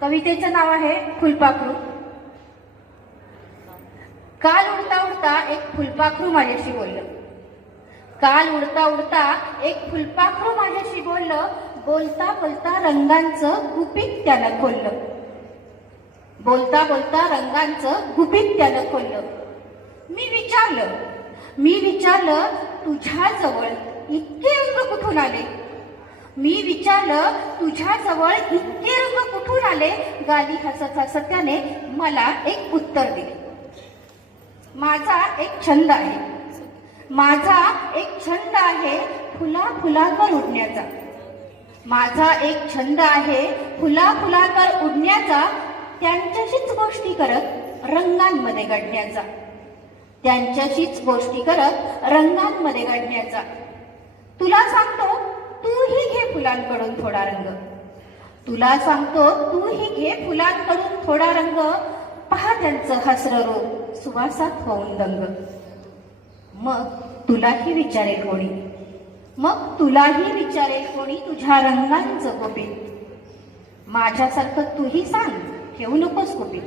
कवितेचं नाव आहे फुलपाखरू. काल उडता उडता एक फुलपाखरू माझ्याशी बोललं. काल उडता उडता एक फुलपाखरू माझ्याशी बोललं. बोलता बोलता रंगांचं गुपित त्यानं खोललं. बोलता बोलता रंगांचं गुपित त्यानं खोललं. मी विचारलं तुझ्या जवळ इतके रंग कुठून आले. मी विचारलं तुझ्या जवळ इतके रंग कुठून आले. गाली हसत हसत त्याने मला एक उत्तर दिले. माझा एक छंद आहे फुला फुलांवर उडण्याचा. माझा एक छंद आहे फुला फुलांवर उडण्याचा. त्यांच्याशीच गोष्टी करत रंगांमध्ये घडण्याचा. त्यांच्याशीच गोष्टी करत रंगांमध्ये घडण्याचा. तुला सांगतो तूही घे फुलांकडून थोडा रंग. तुला सांगतो तूही घे फुलांकडून थोडा रंग. पहा त्यांचं हसरं रूप सुवासात होऊन दंग. मग तुलाही विचारेल कोणी तुझ्या रंगांचं गुपित. माझ्यासारखं तूही सांग ठेवू नकोस गुपित.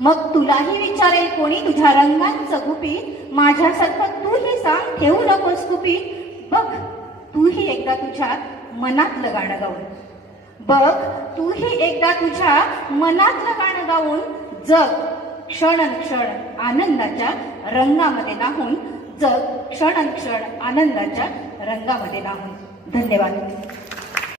मग तुलाही विचारेल कोणी तुझ्या रंगांचं गुपित. माझ्यासारखं तूही सांग ठेवू नकोस गुपित. बघ तूही एकदा तुझ्या मनातलं गाणं गाऊन. जग क्षण आनंदाच्या रंगामध्ये नाहून. जग क्षण आनंदाच्या रंगामध्ये नाहून. धन्यवाद.